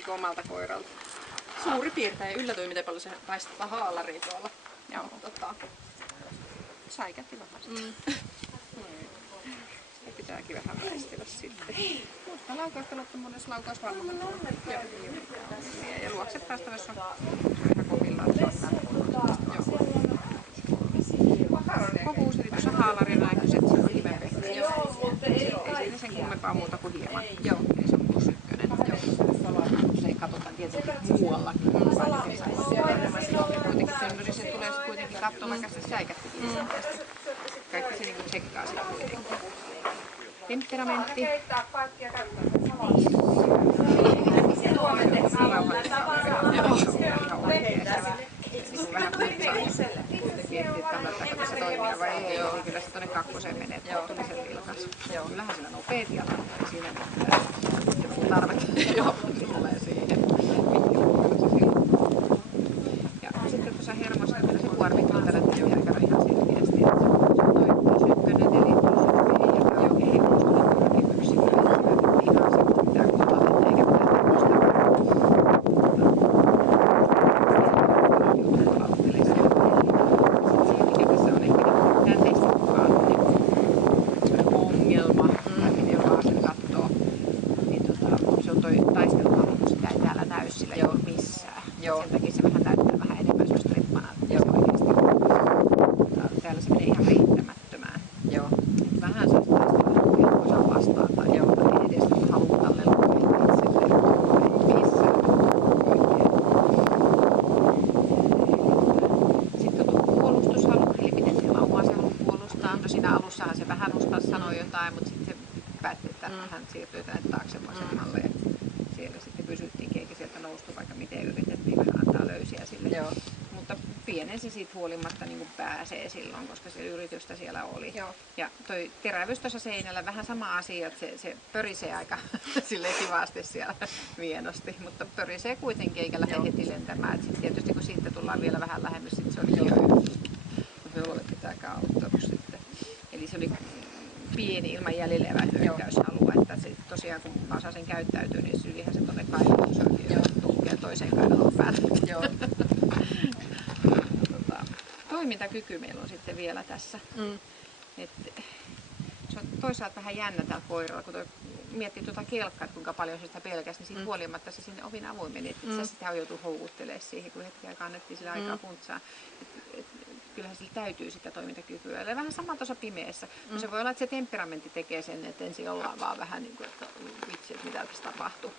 Näyttikö omalta koiralta? Suuri piirtäjä. Yllätyin, miten paljon se väistää haalaria tuolla. Joo. Säikätti vähän. Se pitääkin vähän väistellä sitten. Tuosta laukausta loppu monessa laukaus varmaan. Ja luokset päästävässä on ihan kovillaan. Kovuus eli tuossa haalarina näkyy, että se on hivenpehmeä. Ei siinä sen kummempaa muuta kuin hieman. Joo. Eli se on plus ykkönen. Usein katsotaan tietenkin muuallakin. Kuitenkin se tulee kuitenkin katsoa, vaikka se säikättikin. Kaikki se niinku tsekkaa sitä kuitenkin. Temperamentti. Vähän putsaa. Miettii, että kannattaako se toimia vai ei. Niin kyllä se tuonne kakkoseen menee, kohtuullisen vilkas. Kyllähän sillä nopeet jalat, ei siinä mitään. Joku tarvetta tulee siihen. Ja sitten tuossa hermossa, kyllä se kuormittuu tällä työjälkällä ihan selkeästi. Se on toi plus ykkönen, eli plus ykkönen ja tämä oikein heikkoistunut korkeyksikkö. Ei ihan se mitään kuolalla, eikä mitään tämmöistä. Sen takia se vähän näyttää vähän enemmän semmoista rippana oikeasti. Täällä se menee ihan riittämättömään. Et vähän se osaa vastaan tai ei edes halua tälle lukeille missään. Sitten on tuo puolustushalu, eli miten se lauma se haluaa puolustaa. No siinä alussahan se vähän uskalsi sanoa jotain, mutta sitten se päätti, että hän siirtyi tänne taaksevasemmalle. Ja siellä sitten pysyttiinkin, eikä sieltä noustu, vaikka miten yritettiin vähän antaa löysiä sille. Mutta pienen se siitä huolimatta niin kuin pääsee silloin, koska se yritystä siellä oli. Ja toi terävyys tuossa seinällä vähän sama asia, että se pörisee aika silleen kivasti siellä vienosti, mutta pörisee kuitenkin eikä lähde heti lentämään. Et sit tietysti kun siitä tullaan vielä vähän lähemmäs, sit se oli hölvet pitää kauluttaa sitten. Eli se oli pieni ilman jäljellä hyökkäyshalua, että se tosiaan kun mä osasin käyttäytyä, niin sylihän se tuonne kaivoon tunkee toiseen kainaloon päälle. Toimintakyky meillä on sitten vielä tässä. Se on toisaalta vähän jännä tällä koiralla, kun miettii tuota kelkkaa, että kuinka paljon se sitä pelkäsi, niin siitä huolimatta se sinne ovin avoin meni. Itse asiassa sitä joutui houkuttelemaan siihen, kun hetken aikaa annettiin sillä aikaa puntsaa. Kyllähän sillä täytyy sitä toimintakykyä. Eli vähän sama tuossa pimeässä. No se voi olla, että se temperamentti tekee sen, että ensin ollaan vaan vähän niin kuin, että vitsi, että mitä tässä tapahtuu.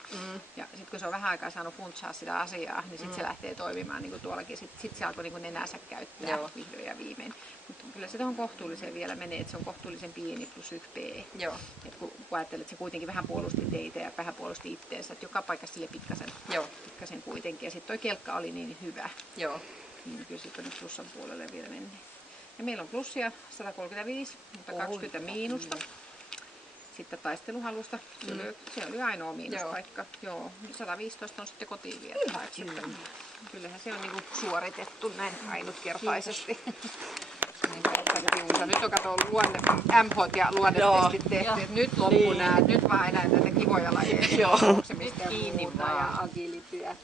Ja sitten kun se on vähän aikaa saanut funtsaa sitä asiaa, niin sitten se lähtee toimimaan niin kuin tuollakin. Sitten se alkoi niin kuin nenänsä käyttää vihdoin ja viimein. Mutta kyllä se tuohon kohtuulliseen vielä menee, että se on kohtuullisen pieni plus 1 P. Et kun ajattelet, että se kuitenkin vähän puolusti teitä ja vähän puolusti itteensä, että joka paikassa sille pikkasen kuitenkin. Ja sitten toi kelkka oli niin hyvä. Niin kyllä sitten on plussan puolelle vielä mennään. Ja meillä on plussia 135, mutta 20 miinusta. Sitten taisteluhalusta. Se oli ainoa miinuspaikka. 115 on sitten kotiin vielä. Kyllähän se on niinku suoritettu näin ainutkertaisesti. Nyt on kato MH ja luonnetestit tehty. Nyt loppu nää. Nyt vaan enää näitä kivoja lajeja. Juoksemista ja kiinni ja agilityä.